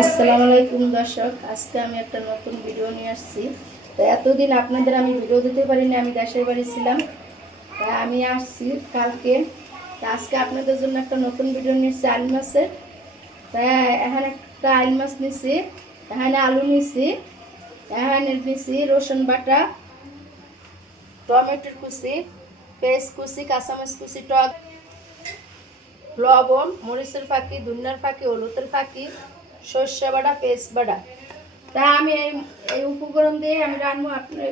আসসালামু আলাইকুম দর্শক, আজকে আমি একটা নতুন ভিডিও নিয়ে আসছি। তো এতদিন আপনাদের আমি ভিডিও দিতে পারিনি, আমি দেশের বাড়ি ছিলাম। তাই আমি আসছি কালকে। তা আজকে আপনাদের জন্য একটা নতুন ভিডিও নিয়ে এসেছি আইল মাছের। তাই এখানে একটা আইল মাছ নিছি, এখানে আলু নিছি, এখানে নিছি রসুন বাটা, টমেটোর কুচি, পেঁয়াজ কুচি, কাঁচামরিচ কুচি, টক লবণ, মরিচের ফাঁকি, ধনিয়ার ফাঁকি, হলুদের ফাঁকি, সর্ষে বাটা, পেস্ট বাটা। তা আমি এই উপকরণ দিয়ে আমি রান্না আপনার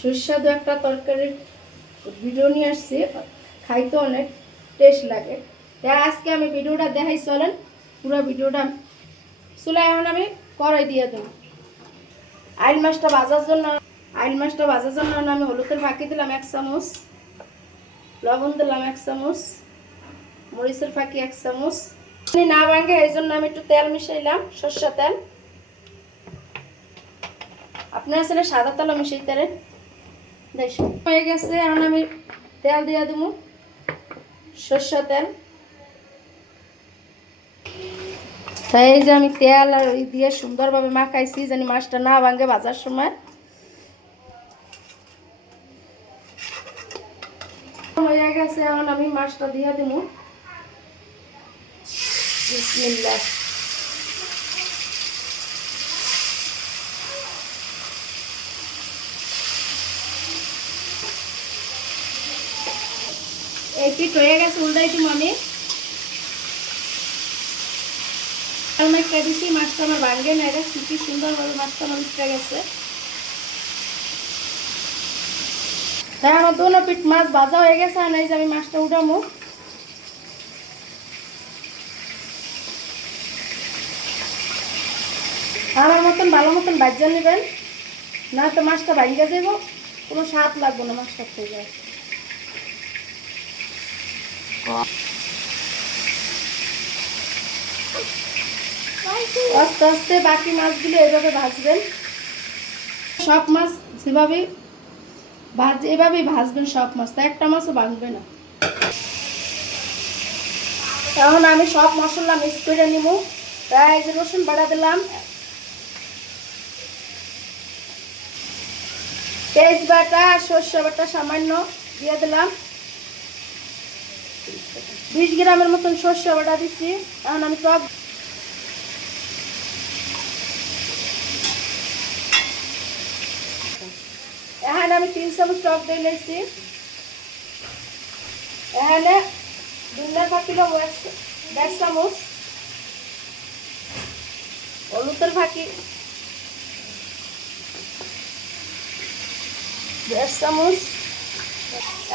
সুস্বাদু একটা তরকারির ভিডিও নিয়ে আসছি। খাইতে অনেক টেস্ট লাগে। তাই আজকে আমি ভিডিওটা দেখাই, চলেন পুরো ভিডিওটা। চুলা এখন আমি কড়াই দিয়ে দেব। আইল মাছটা ভাজার জন্য আমি হলুদের ফাঁকি দিলাম 1 চামচ, লবণ দিলাম 1 চামচ, মরিচের ফাঁকি 1 চামচ। না ভাঙে এই জন্য আমি একটু তেল মিশাইলাম, সরষে তেল। আপনার আসলে সাদা তেলও মিশাইতে পারেন। হয়ে গেছে, এখন আমি তেল দিয়ে দেবো, সরষে তেল। তাই এই যে আমি তেল আর ওই দিয়ে সুন্দরভাবে মাখাইছি জানি মাছটা না ভাঙে ভাজার সময়। হয়ে গেছে, এখন আমি মাছটা দিয়ে দেবো। বিসমিল্লাহ। এই পিঠ হয়ে গেছে, উল্টাই দিব আমি। মাছটা দিচ্ছি, মাছটা আমার ভাঙে না, এটা কি সুন্দরভাবে মাছটা আমার উঠে গেছে। তাই আমার দোনো পিঠ মাছ ভাজা হয়ে গেছে, আর এই যে আমি মাছটা উঠামো। আমার মতন ভালো মতন ভাজা নেবেন, না তো মাছটা ভাঙ্গা যাব, কোনো স্বাদ লাগবে না মাছটা থেকে। আস্তে আস্তে বাকি মাছগুলো এভাবে ভাজবেন। সব মাছ এভাবেই ভাজবেন সব মাছ, তা একটা মাছও ভাঙবে না। এখন আমি সব মশলা মিক্স করে নিব। তাই যে রসুন বাটা দিলাম, পেঁয়াজ বাটা, সর্ষে বাটা সামান্য দিয়ে দিলাম, 20 গ্রামের মতন সর্ষে বাটা দিচ্ছি। এখন আমি টক এখানে আমি 3 চামচ টক দিয়ে নিয়েছি। এখানে ধনিয়ার ফাঁকি দেবো 1.5 চামচ, হলুদের ফাঁকি 1.5 চামচ।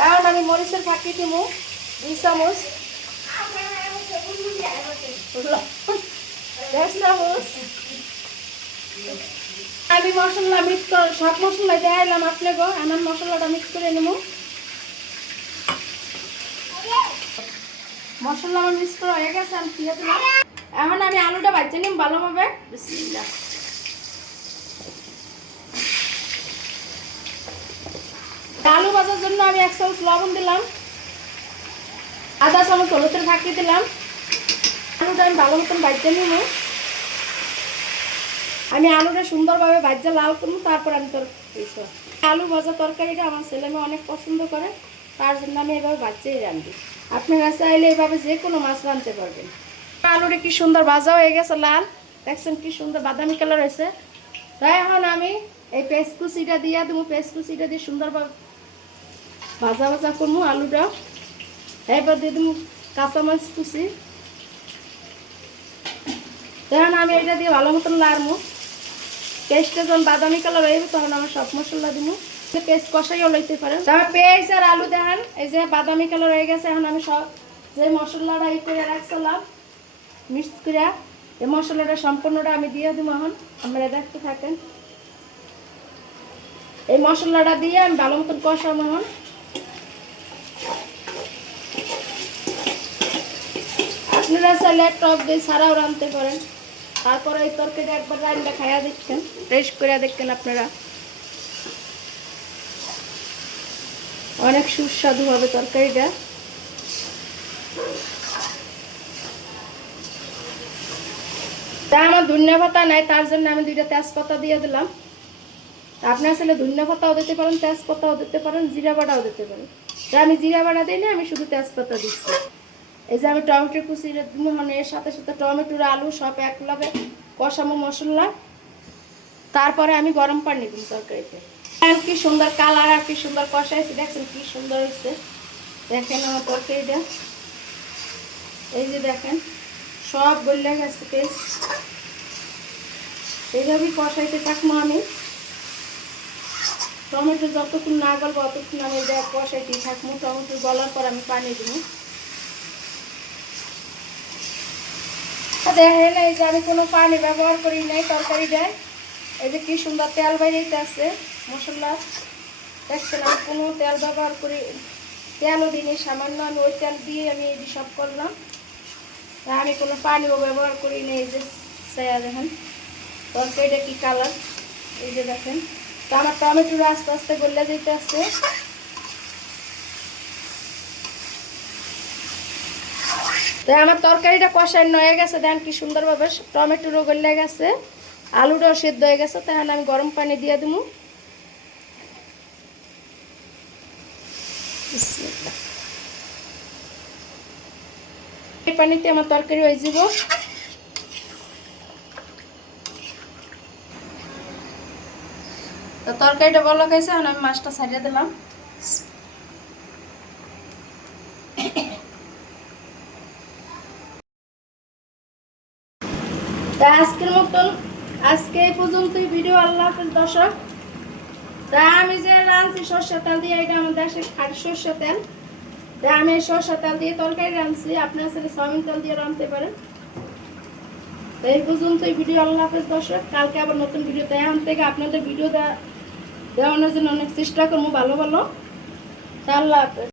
এখন আমি মরিচের ফাঁকি দিব 2 চামচ, 1.5 চামচ। আমি মশলা মিক্স করে সব মশলা দেখাইলাম আপনাকে, আমার মশলাটা মিক্স করে নেব। মশলা আমার মিক্স করা হয়ে গেছে, আমি দিয়ে দিলাম। এখন আমি আলুটা ভাজতে নিব ভালোভাবে। বিসমিল্লাহ। আলু ভাজার জন্য আমি 1 চামচ লবণ দিলাম, আধা চামচ হলুদের ফাঁকি দিলাম। আলুটা আমি ভালো মতন ভাজতে নিব। আমি আলুটা সুন্দরভাবে ভাজা লাল করব, তারপর আমি আলু ভাজা তরকারিটা আমার ছেলে মেয়ে অনেক পছন্দ করে, তার জন্য আমি এভাবে ভাজতেই রাঁধি। আপনারা চাইলে এভাবে যে কোনো মাছ রাঁধতে পারবেন। আলুটা কি সুন্দর ভাজা হয়ে গেছে, লাল দেখছেন কি সুন্দর বাদামি কালার হয়েছে। তাই এখন আমি এই পেঁয়াজ কুচিটা দিয়ে দেবো, পেঁয়াজ কুচিটা দিয়ে সুন্দরভাবে ভাজা ভাজা করবো আলুটা। এবার দিয়ে দেবো কাঁচামরিচ কুচি। তখন আমি এটা দিয়ে ভালো মতন লাড়বো। পেঁয়াজটা যখন বাদামি কালার হয়ে যাবে তখন আমার সব মশলা দিব। পেঁয়াজ কষাইও লইতে পারেন। তারপর পেঁয়াজ আর আলু দেখেন এই যে বাদামি কালার হয়ে গেছে। এখন আমি সব যে মশলাটা করে রাখছিলাম মিক্স করে, এই মশলাটা সম্পূর্ণটা আমি দিয়ে দেবো। এখন আপনারা দেখতে থাকেন। এই মশলাটা দিয়ে আমি ভালো মতন কষাবো। এখন আপনারা চাইলে টক দিয়ে ছাড়াও রাঁধতে পারেন। তারপরে এই তরকারিটা একবার রান্না খাইয়া দেখছেন, টেস্ট করে দেখছেন, আপনারা অনেক সুস্বাদু হবে তরকারিটা। তা আমার ধনিয়া পাতা নাই, তার জন্য আমি 2টা তেজপাতা দিয়ে দিলাম। আপনার ছেলে ধনিয়া পাতাও দিতে পারেন, তেজপাতাও দিতে পারেন, জিরা বাটাও দিতে পারেন। তা আমি জিরা বাটা দিই না, আমি শুধু তেজপাতা দিচ্ছি। এই যে আমি টমেটো কুচি মানে এর সাথে সাথে টমেটোর আলু সব একলগে কষামো মশলা, তারপরে আমি গরম পানি দিই তরকারিতে। আর কি সুন্দর কালার, আর কি সুন্দর কষাইছি, দেখছেন কি সুন্দর হয়েছে। দেখেন আমার তরকারিটা, এই যে দেখেন সব গলে গেছে পেস্ট। এইভাবেই কষাইতে থাকবো আমি। টমেটো যতক্ষণ না গলবো ততক্ষণ আমি কষাইতেই থাকবো। টমেটো গলার পর আমি পানি দিব। দেখেন এই যে আমি কোনো পানি ব্যবহার করি নাই তরকারিটায়। এই যে কি সুন্দর তেল বাইরেতে আছে মশলা, দেখছেন আমি কোনো তেল ব্যবহার করি, তেলও দিইনি, সামান্য আমি ওই তেল দিয়ে আমি এই যে সব করলাম। তা আমি কোনো পানিও ব্যবহার করি না। এই যে দেখেন তরকারিটা কি কালার, এই যে দেখেন। তো আমার টমেটোর আস্তে আস্তে গলে যেতে আছে। তো আমার তরকারিটা কষানো হয়ে গেছে, দেখেন কি সুন্দরভাবে টমেটোরও গলে গেছে, আলুটাও সেদ্ধ হয়ে গেছে। তাহলে আমি গরম পানি দিয়ে দেবো। এই পানিতে আমার তরকারি হয়ে যাব। তো তরকারিটা বলা গেছে, এখন আমি মাছটা ছাড়িয়ে দিলাম। তা আজকের মতন আজকে এই পর্যন্তই ভিডিও। আল্লাহ হাফেজ দর্শক। তা আমি যে রাঁধছি সরষের তেল দিয়ে, এটা আমার দেশের খাঁটি সরষের তেল। তা আমি সরষের তেল দিয়ে তরকারি রাঁধছি, আপনার সাথে সয়াবিন তেল দিয়ে রাঁধতে পারেন। তো এই পর্যন্তই ভিডিও। আল্লাহ হাফেজ দর্শক। কালকে আবার নতুন ভিডিওতে এখন থেকে আপনাদের ভিডিও দেওয়ানোর জন্য অনেক চেষ্টা করবো ভালো ভালো। তা আল্লাহ হাফেজ।